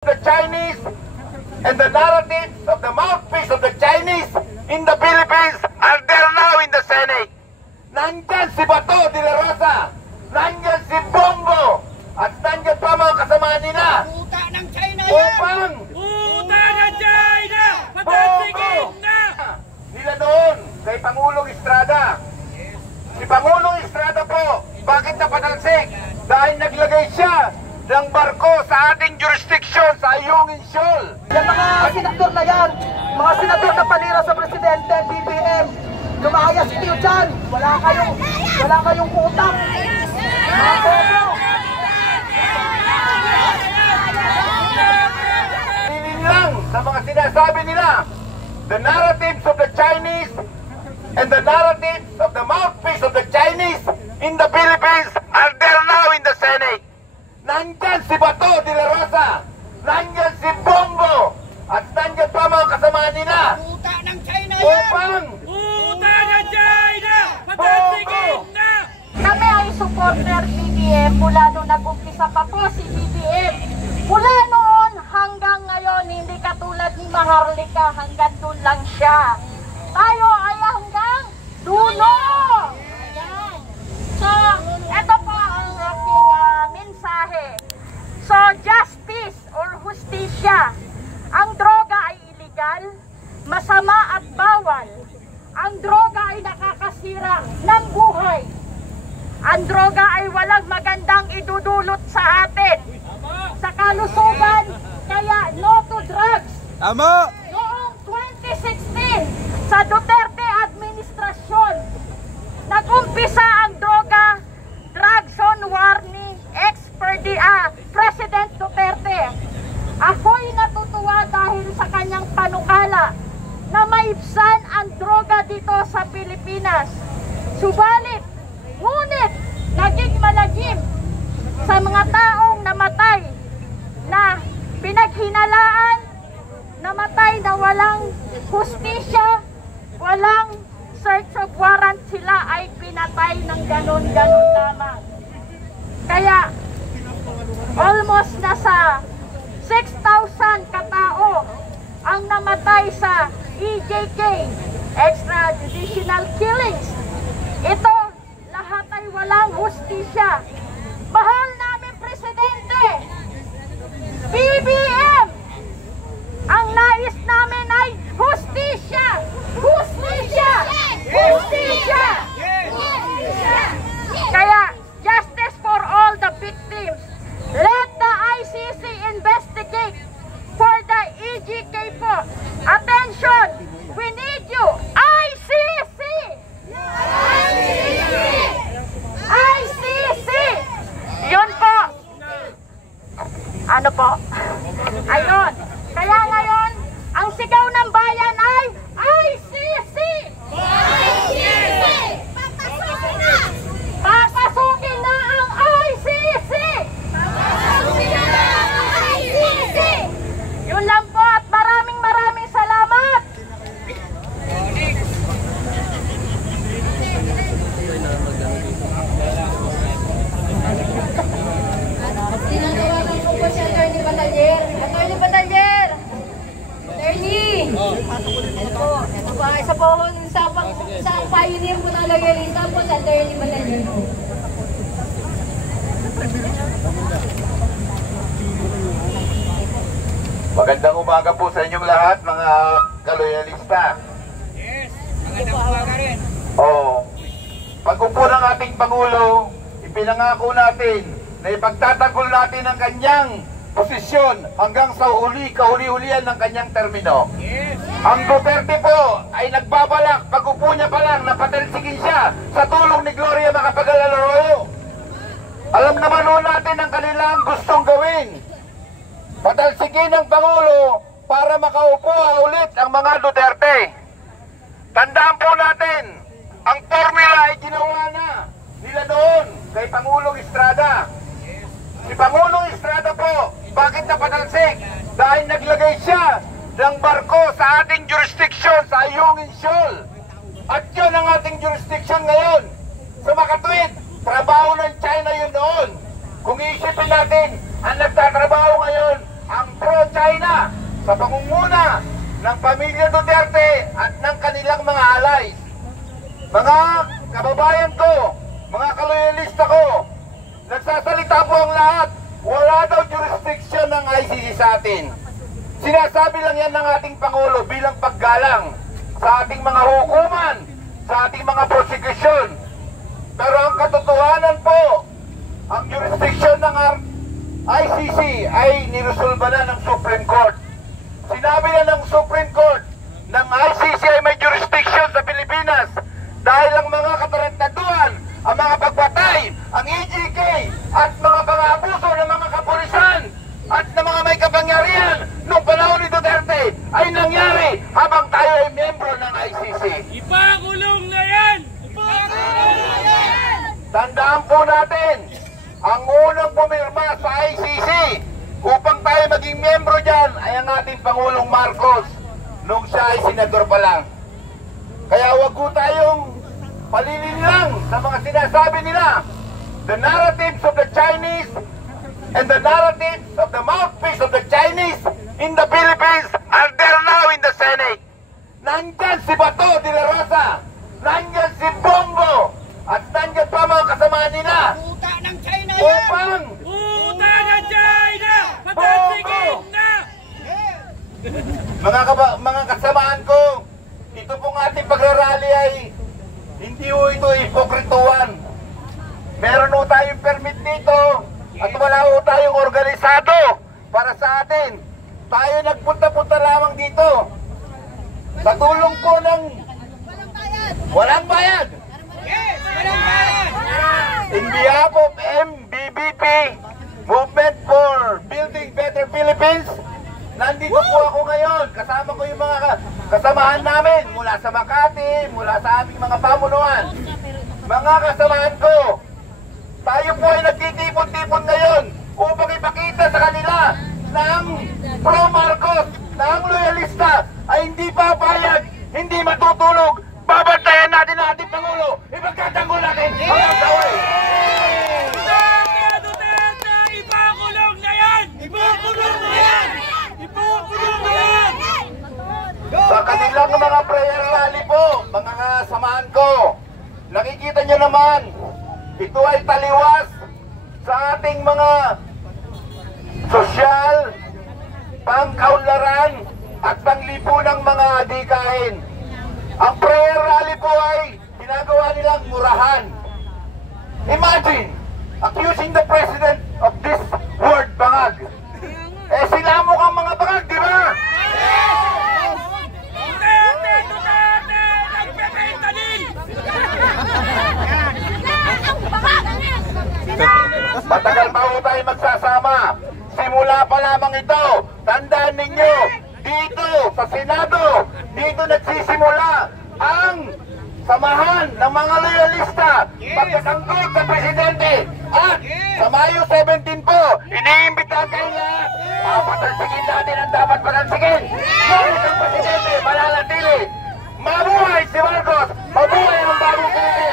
The Chinese and the narratives of the mouthpiece of the Chinese in the Philippines are there now in the Senate. Nandyan si Bato de la Rosa, nandyan si Bongo, at nandyan pa mga kasama nila. Puta ng China yan! Upang Puta ng China! Patantigin na! Nila doon kay Pangulong Estrada. Si Pangulong Estrada po, bakit napatalsik? Dahil naglagay siya ng barko sa ating jurisdiction sa Ayungin Shoal. Yung mga senador na yan, mga senador na panira sa presidente, BBM, lumayas kayo dyan. Wala kayong utang. Mga bobo. Nilin lang sa mga sinasabi nila, the narratives of the Chinese and the narratives of the mouthpiece of the Chinese in the Philippines are there now in the Senate. Nandyan si Bato de la Rosa, nandyan si Bongo, at nandyan pa mga kasama nila. Puta ng China yan! Upang Puta ng China! Patantigin na! Kami ay supporter BBM mula nung nag-umpisa pa po si BBM. Mula noon hanggang ngayon, hindi katulad ni Maharlika, hanggang doon lang siya. Tayo ay hanggang dulo! Ayan. So, eto po ang aking mensahe. So, justice or hustisya. Ang droga ay illegal, masama at bawal. Ang droga ay nakakasira ng buhay. Ang droga ay walang magandang idudulot sa atin. Sa kalusugan, kaya no to drugs. Tama! Noong 2016, sa Duterte administrasyon, nag-umpisa ang droga, drugs on war ni President Duterte. Ako'y natutuwa dahil sa kanyang panukala na maibsan ang droga dito sa Pilipinas. Subalit, ngunit naging malagim sa mga taong namatay na pinaghinalaan, namatay na walang hustisya, walang search of warrant, sila ay pinatay ng ganon-ganon lamang. Kaya almost nasa 6,000 katao ang namatay sa EJK, extrajudicial killings. Ito lahat ay walang hustisya. Mahal namin Presidente, BBM, ang nais namin ay hustisya! Hustisya! Hustisya! Kaya justice for all the victims. Let the ICC investigate for the EJK po. Attention! We need you! ICC! ICC! ICC! Yun po. Ano po? Ayun. Kaya ngayon, ang sigaw ng bayan ay ICC! ICC! Papasukin na! Papasukin na ang ICC! Papasukin na ang ICC! Yun lang po at maraming salamat! Tinatawagan ko po si Atty. Batalyer. Atty. Batalyer! Attorney! Ito po, isa po sa pioneer po ng loyalista po sa Atty. Batalyer. magandang umaga po sa inyong lahat, mga kaloyalista. Yes! Magandang umaga rin. Pag-upo ng ating Pangulo, ipinangako natin na ipagtatanggol natin ang kanyang posisyon hanggang sa kahuli-hulihan ng kanyang termino. Yes! Ang Duterte po ay nagbabalak, pag-upo niya pa lang, napatalsigin siya sa tulong ni Gloria Macapagal Arroyo. Alam naman ho natin ang kanilang gustong gawin. Patalsigin ng Pangulo para makaupo ulit ang mga Duterte. Tandaan po natin, ang formula ay ginawa na nila doon kay Pangulong Estrada. Si Pangulong Estrada po, bakit napatalsik? Dahil naglagay siya ng barko sa ating jurisdiction sa Ayungin Shoal. At yun ang ating jurisdiction ngayon. Sa makatwid, trabaho ng China yun doon. Kung iisipin natin, ang nagtatrabaho ngayon, ang pro China sa pangunguna ng pamilya Duterte at ng kanilang mga alay. Mga kababayan ko, mga kaloyalista ko, nagsasalita po ang lahat. Wala daw jurisdiction ng ICC sa atin. Sinasabi lang yan ng ating Pangulo bilang paggalang sa ating mga hukuman, sa ating mga prosecution. Pero ang katotohanan po, ang jurisdiction ng ICC ay niresolba na ng Supreme Court. Sinabi na ng Supreme Court ng ICC ay may jurisdiction sa Pilipinas dahil ang mga katarantaduhan, ang mga pagpatay, ang EJK at mga pang-aabuso ng mga kapulisan at ng mga may kapangyarihan noong panahon ni Duterte ay nangyari habang tayo ay membro ng ICC. Ipakulong na yan! Ipakulong na yan! Tandaan po natin, ang unang pumirma sa ICC upang tayo maging membro dyan ay ang ating Pangulong Marcos nung siya ay senador pa lang. Kaya wag po tayong palililang sa mga sinasabi nila. The narratives of the Chinese and the narratives of the mouthpiece of the Chinese in the Philippines are there now in the Senate. Nandyan si Bato de la Rosa, nandyan si Bongo, at nandyan pa mga kasamaan nila. Puta ng China yan! Upang Puta ng China! Patansigin na! mga kasamaan ko, ito pong ating pagrarally ay hindi ho ito hipokrituan. Meron ho tayong permit dito at wala ho tayong organisado para sa atin. Tayo nagpunta-punta lamang dito sa tulong po ng walang bayad. Yes! Walang bayad! In behalf of MBBP, Movement for Building Better Philippines, nandito po ako ngayon. Kasama ko yung mga kasamahan namin mula sa Makati, mula sa aming mga pamunuan. Mga kasamahan ko, tayo po ay nagtitipon-tipon ngayon upang ipakita sa kanila na ang pro-Marcos, na ang loyalista ay hindi papayag, hindi matutulog. Babantayan natin ang ating Pangulo. Ipagtatanggol natin hanggang sa huli. Duterte! Duterte! Ipakulong na yan! Ipakulong na yan! Ipakulong na yan! Sa kanilang mga prayer rally po, mga kasamahan ko, nakikita nyo naman, ito ay taliwas sa ating mga sosyal, pangkaunlaran at panglipunang mga adikain. Ang prayer rally po ay ginagawa nilang murahan. Imagine, accusing the president of this word bangag. Eh sila mukhang mga bangag, di ba? Duterte! Duterte! Nagpepenta din! Matagal pa ho tayo magsasama. Simula pa lamang ito. Tandaan ninyo, dito sa Senado, dito nagsisimula ang samahan ng mga loyalista pagkasanggol sa presidente. At sa Mayo 17 po, iniimbitahan kayo lahat. Papatalsigin natin ang dapat patalsigin. Ngunit ang presidente, mananatili. Mabuhay si Marcos! Mabuhay ang bagong Pilipinas!